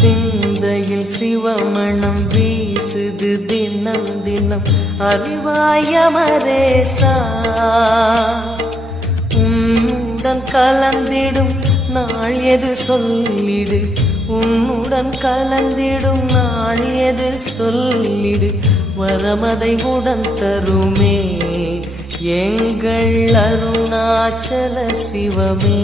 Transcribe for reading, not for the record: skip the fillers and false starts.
சிந்தையில் சிவமணம் வீசுது தினம் தினம் அறிவாயமரேசா உன்னுடன் கலந்திடும் நாள் எது சொல்லிடு உன்னுடன் கலந்திடும் நாள் எது சொல்லிடு வரமதை உடன் தருமே எங்கள் அருணாச்சல சிவமே.